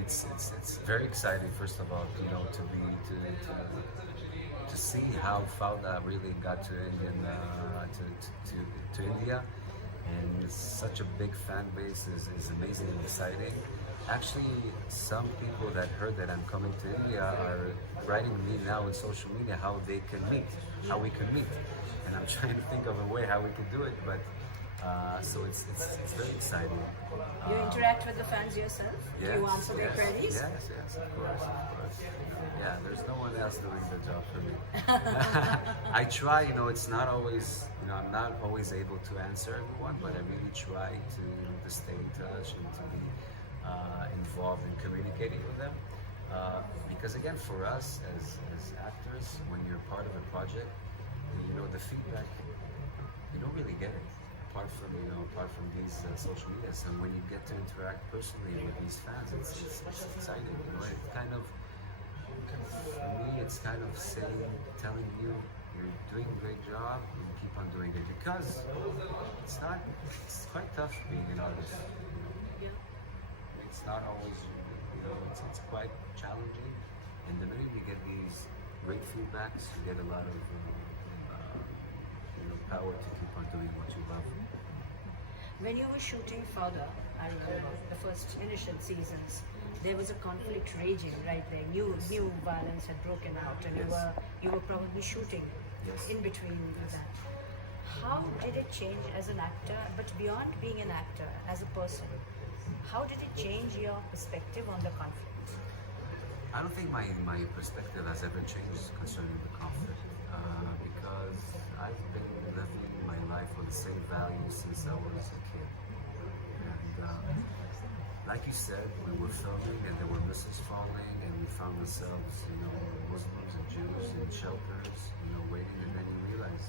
it's very exciting. First of all, to be to see how Fauda really got to Indian to India, and such a big fan base is amazing and exciting. Actually, some people that heard that I'm coming to India are writing me now in social media how they can meet, how we can meet, and I'm trying to think of a way how we can do it. But so it's very exciting. You interact with the fans yourself? Yes, Do you answer their queries? Yes, of course. Yeah, there's no one else doing the job for me. I try, it's not always, I'm not always able to answer everyone, but I really try to stay in touch and to be involved in communicating with them. Because again, for us as actors, when you're part of a project, the feedback, you don't really get it. Apart from these social medias, and when you get to interact personally with these fans, it's exciting. It kind of, for me, it's kind of telling you you're doing a great job and keep on doing it, because it's quite tough being an artist. It's not always, it's quite challenging. And the minute you get these great feedbacks, you get a lot of power to keep on doing what you love. When you were shooting Fauda, I remember the first initial seasons, there was a conflict raging right there. New violence had broken out, and you were probably shooting in between that. How did it change as an actor? But beyond being an actor, as a person, how did it change your perspective on the conflict? I don't think my perspective has ever changed concerning the conflict, because I've been living my life with the same values since I was a kid. And like you said, we were filming and there were missiles falling, and we found ourselves, Muslims and Jews in shelters, waiting, and then you realize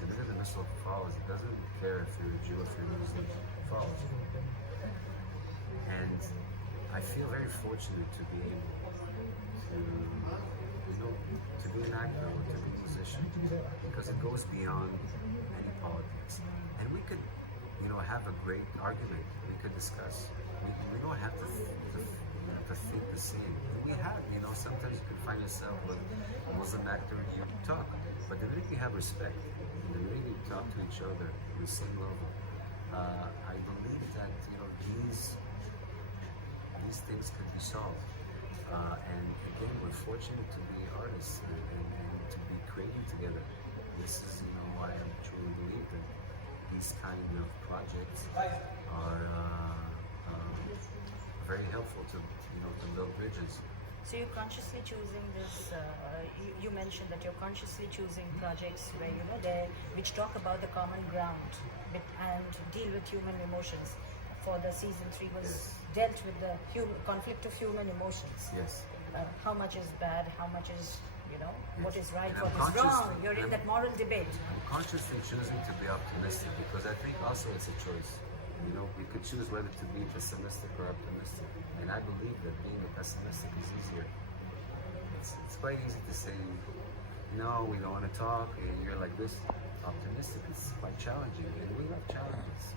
the minute the missile falls, it doesn't care if you're a Jew or if you're a Muslim, it falls. And I feel very fortunate to be able to be an actor or to be a musician, because it goes beyond any politics. And we could, have a great argument. We could discuss. We don't have to think the same. And we have, sometimes you can find yourself with a Muslim actor and you talk. But the minute you have respect, the minute you talk to each other on the same level, I believe that, these things could be solved. And again, we're fortunate to be artists and to be creating together. This is, why I truly believe that these kind of projects are very helpful to build bridges. So you're consciously choosing this. You mentioned that you're consciously choosing projects where which talk about the common ground and deal with human emotions. For the season 3 was dealt with the conflict of human emotions. Yes. How much is bad? How much is what is right? What is wrong? You're in that moral debate. I'm consciously choosing to be optimistic, because I think also it's a choice. We could choose whether to be pessimistic or optimistic, and I believe that being a pessimistic is easier. It's quite easy to say, no, we don't want to talk, and you're like this. Optimistic is quite challenging, and we love challenges.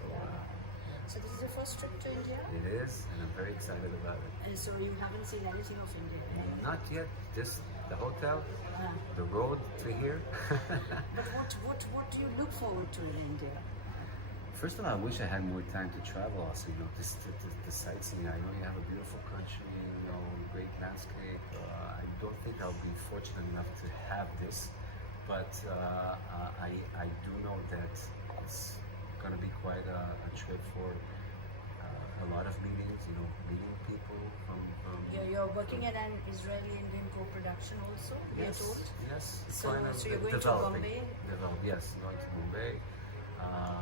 So this is your first trip to India? It is, and I'm very excited about it. And so you haven't seen anything of India? Not yet, just the hotel, the road to here. But what do you look forward to in India? First of all, I wish I had more time to travel also, just the sightseeing. I know you have a beautiful country, great landscape. I don't think I'll be fortunate enough to have this, but I do know that it's going to be quite a trip for a lot of meetings, meeting people from You're working in an Israeli-Indian co-production also, you're told? Yes. So you're going to Bombay? Yes, going to Bombay.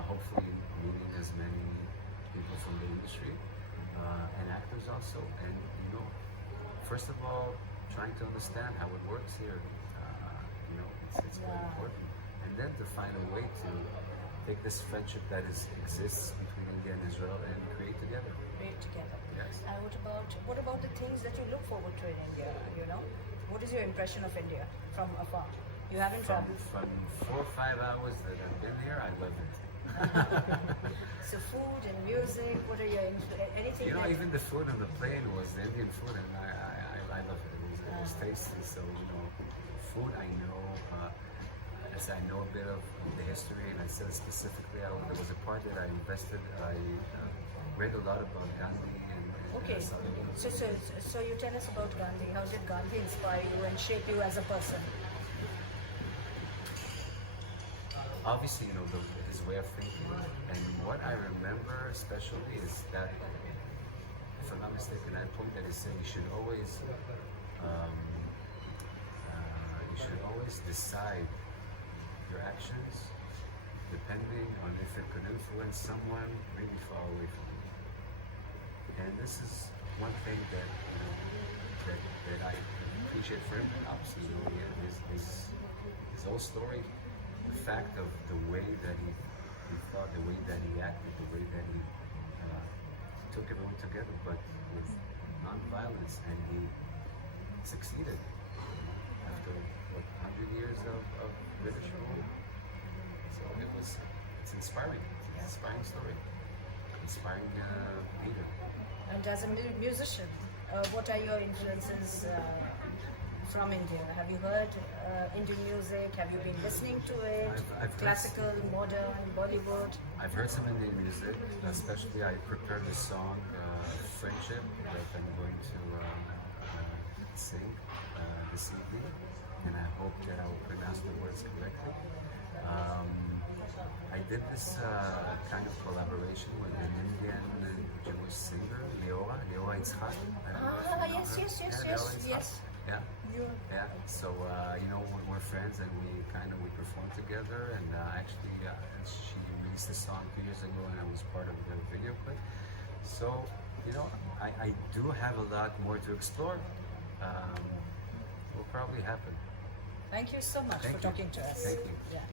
Hopefully meeting as many people from the industry and actors also. And, first of all, trying to understand how it works here. It's very important. And then to find a way to take this friendship that exists between India and Israel and create together. Yes. And what about the things that you look forward to in India? What is your impression of India from afar? You haven't traveled. From 4 or 5 hours that I've been here, I love it. So food and music, what are your anything You know, that even the food on the plane was the Indian food, and I love it. It was tasty. So you know, food I know. As I know a bit of the history, and I said specifically, there was a part that I invested. I read a lot about Gandhi and okay. So you tell us about Gandhi. How did Gandhi inspire you and shape you as a person? Obviously, you know, his way of thinking. And what I remember especially is that, if I'm not mistaken, that point that he said um, you should always decide your actions depending on if it could influence someone really far away from you. And this is one thing that you know that I appreciate for him. And obviously, you know, his whole story, the fact of the way that he thought, the way that he acted, the way that he took everyone together, but with non-violence, and he succeeded after what 100 years of British rule. So it's inspiring. It's an inspiring story, inspiring leader. And as a musician, what are your influences from India? Have you heard Indian music? Have you been listening to it? I've Classical, modern, Bollywood? I've heard some Indian music, especially I prepared the song Friendship that I'm going to sing this evening, and I hope that I will pronounce the words correctly. I did this kind of collaboration with an Indian Jewish singer, Leora Yitzhak. Yes. Yeah. Yeah. So you know, we're friends, and we perform together. And actually, she released a song 2 years ago, and I was part of the video clip. So you know, I do have a lot more to explore. Will probably happen. Thank you so much Thank for you. talking to us. Thank you. Yeah.